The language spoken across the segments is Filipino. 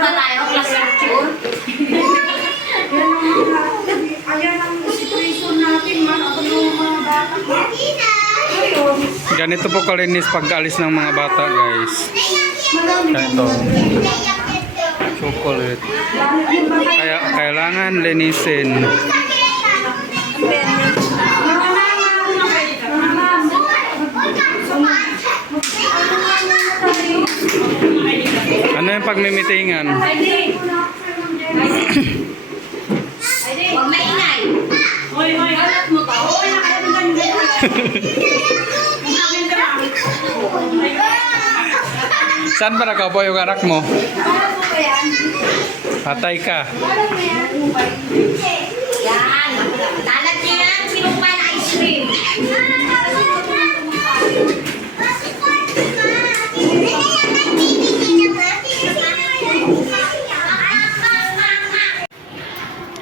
ba tayo? Class lecture? Yan mga, bata. Ganito po kalinis pag-alis ng mga bata, guys. Kailangan linisin. Ano yung pagmimitingan? Huwag maingay. Hoy, hoy, alat mo to. Hoy, Saan ba nakaupo yung anak mo? Patay ka. Yan. Talat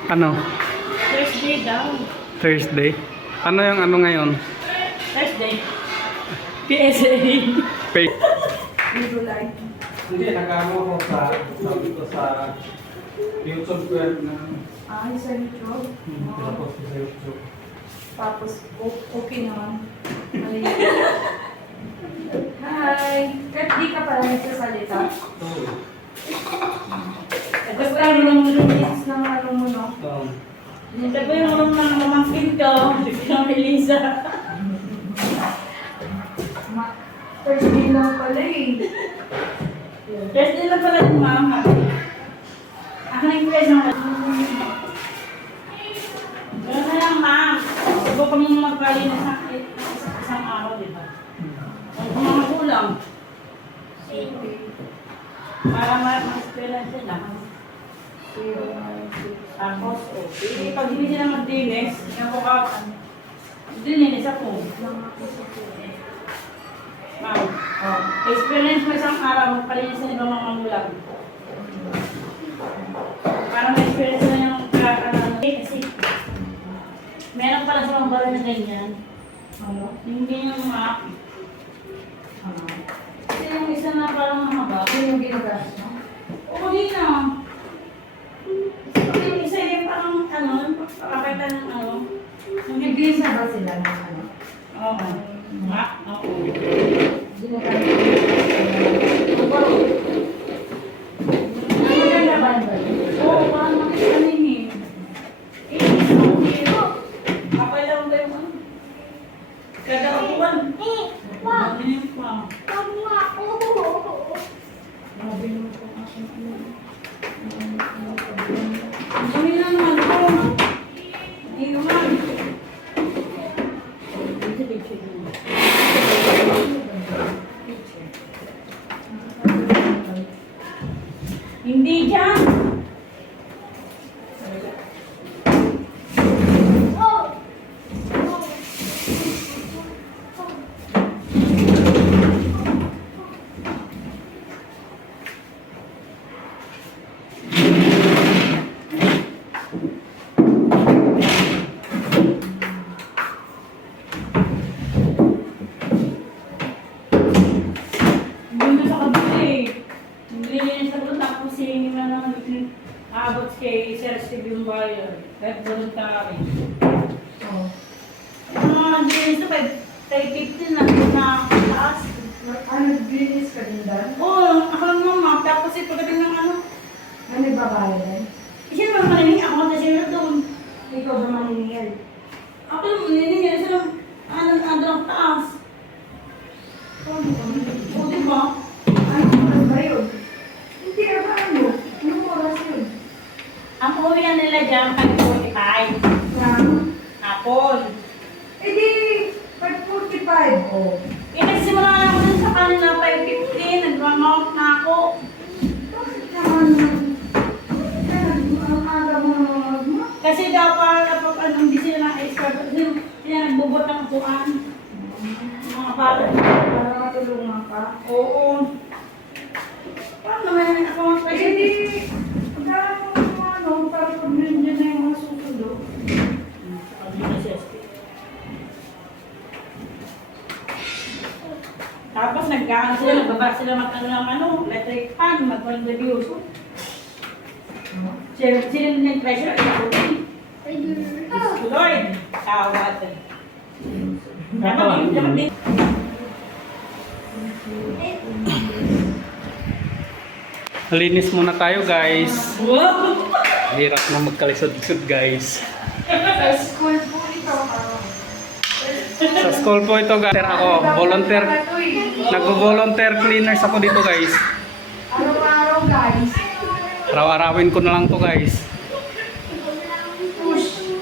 Ano? Thursday daw. Thursday? Ano yung ano ngayon? Thursday. PSA. Pay. Hindi, nagamo ko sa, dito sa YouTube ko na Ay, sa YouTube. tapos sa YouTube. Tapos, okay naman. Mali. Hi! Kahit di ka pala nagsasalita. Basta yung release ng ano mo, no? Ito po yung room ng mamangkin ko. Biglang Melissa. Ma- Thursday lang pala eh. Thursday lang pala yung mama. Ako na yung press ng Gano'n na lang, ma'am. Huwag ka mong magpali na sa isang araw, di ba? Huwag mga kulang. Para ma-experience sila. Tapos, okay. Pag hindi sila mag-dinis, ako ka, dininis ako. Ma'am, oh, experience mo isang araw, magpalinis sa ibang mga magulang. Para ma-experience na yung kakalaman. Eh, kasi, meron pala sa mga baro na ganyan. Ano? Hindi yung map. Kasi yung isa na parang mahaba. Ano yung ginagamit mo? Oo, di na. Yung isa yung parang ano, pakakita ng ano. Yung Nagbisa ba sila ng ano? Oo. Oo. Ginagamit mo. Maganda ba ba yun? Oo, parang makita ninyo. Eh, okay. Kapay lang ba yung ano? Kada buwan. Ano yung pa? Ang dami na naman ko. Hindi naman. Dito, dito, dito. Hindi dyan. Doon na sa kabila eh. Ako tapos hingin na naman aabot kay Sir Steve yung buyer. Kahit voluntary. Oo. Mga naglilinis na 5, 15 na na taas. Ah, naglinis ka din ba? Oo, ako mama. Tapos pagdating ng ano, Na nagbabayad din? siya naman maninig ako na siya doon. Ikaw ba maniningil? Ako lang maninig niya sila. Ano, ano ang taas. O, di ba? Ano oras ba yun? Hindi ba ano? Anong oras yun? Ang uwi na nila dyan, 5.45. From? Hapon. Eh di, 5.45. Oh. Eh, nagsimula na ako dun sa kanila 5.15. Nag-mount na ako. Bakit naman? Bakit ka nag- ang aga mo? Kasi daw para kapag ano, hindi sila na-expert. Sila sila nagbubot ng upuan. Mga bata. Para matulungan ka? Oo. Paano naman ako mas Eh di, pagkaan mo ng ano, para pag nandiyan na yung mga susunod. Nag-ano sila, nagbaba sila mag ano ng ano, electric fan, mag-contribute. Sino sino yung treasure? Ikaw. Lord, tawad. Dapat dapat din. Linis muna tayo guys. Hirap na magkalisod-lisod guys. Sa school po. Sa school po ito guys. Ako, volunteer. Ito. Nag-volunteer cleaners ako dito guys. Araw-araw guys. Araw-arawin ko na lang to guys. Push.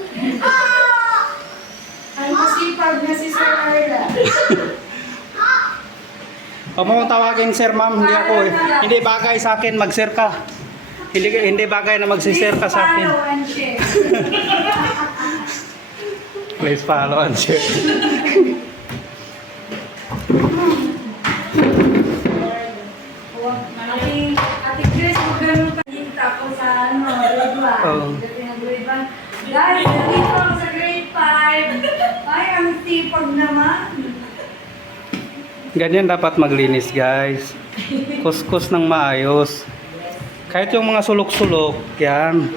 Ang masipag na si Sir Arla. Huwag mo tawagin sir ma'am, hindi ako eh. Hindi bagay sa akin mag-share ka. Hindi hindi bagay na mag-share ka sa akin. Please follow and share. Ate, Ate Grace, magano ka dito tapos sa grade 1. Oo. Dati ng grade 1. Guys, nandito ako sa grade 5. Ay, ang tipag naman. Ganyan dapat maglinis guys. Kuskus ng maayos. Kahit yung mga sulok-sulok, yan.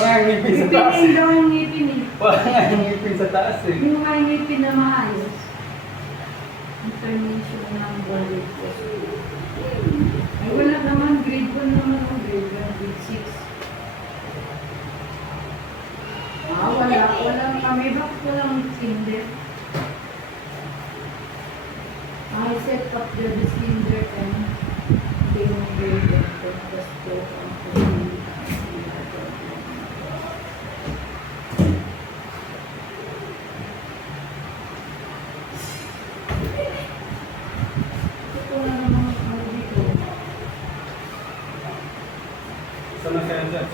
Wala nga ngipin sa taas. Ngipin daw yung ngipin eh. Wala nga ngipin sa taas eh. Hindi mo nga ngipin na maayos. Information ng balik ko. Ay, wala naman. Grade 1 naman. Oh, grade 1, grade 6. Ah, wala. Walang kami. Bakit walang cinder? I set up the cinder and they will grade it. Tapos po ang Ito na naman ako dito. Saan na kaya dyan?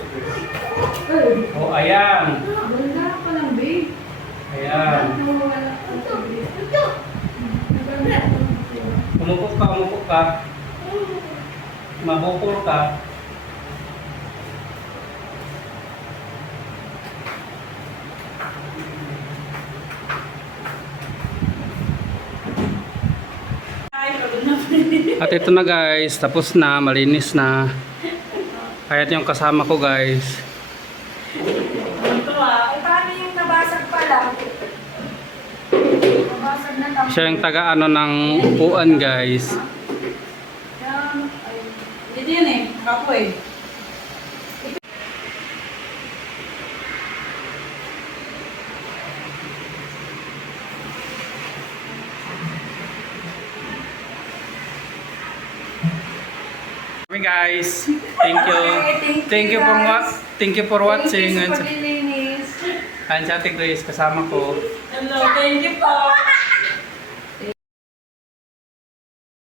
Ay, Oh, ayan. Ayan. Wala pa lang, babe. Wala pa lang. Umupo ka, umupo ka. Mabukol ka. At ito na guys, tapos na, malinis na. Kaya yung kasama ko guys. Ito ah. Ay, paano yung nabasag pala? Nabasag na kami. Siya yung taga ano ng upuan guys. Dito yun eh. Kapo eh. Kami guys. Thank you. Thank you for wa- thank you for watching. Thank you And sa paglilinis. Ate Grace kasama ko. Hello, thank you po.